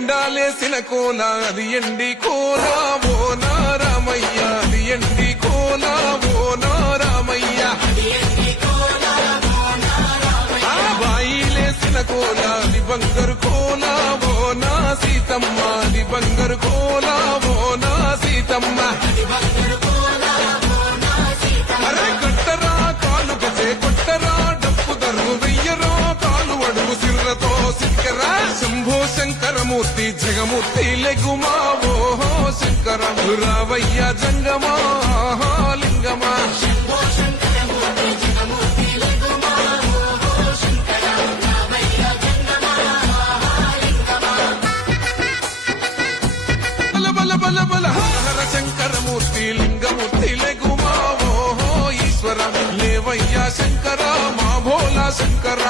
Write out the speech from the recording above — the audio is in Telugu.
ఎండాలేసిన కోల అది ఎండి కోల ఓ నారామయ్య అది ఎండి కోల ఓ నారామయ్య ఆ బాయిలేసిన కోల అది బంగారు కోల ఓ నా సీతమ్మ అది బంగారు కోల ఓ నా సీతమ్మ అరే కట్టరా కాలు గజే కొట్టరా డప్పు దరువు వెయ్యరా కాలు అడుగు సిర్రతో సిక్కరా శంభో శంకరమూర్తి జగమూర్తి లెగుమా ఓహో శంకర రావయ్య జంగమా లింగమా బల బల బల హర శంకరమూర్తి లింగమూర్తి లెగుమా ఓహో ఈశ్వర లేవయ్య శంకర మా భోలా శంకర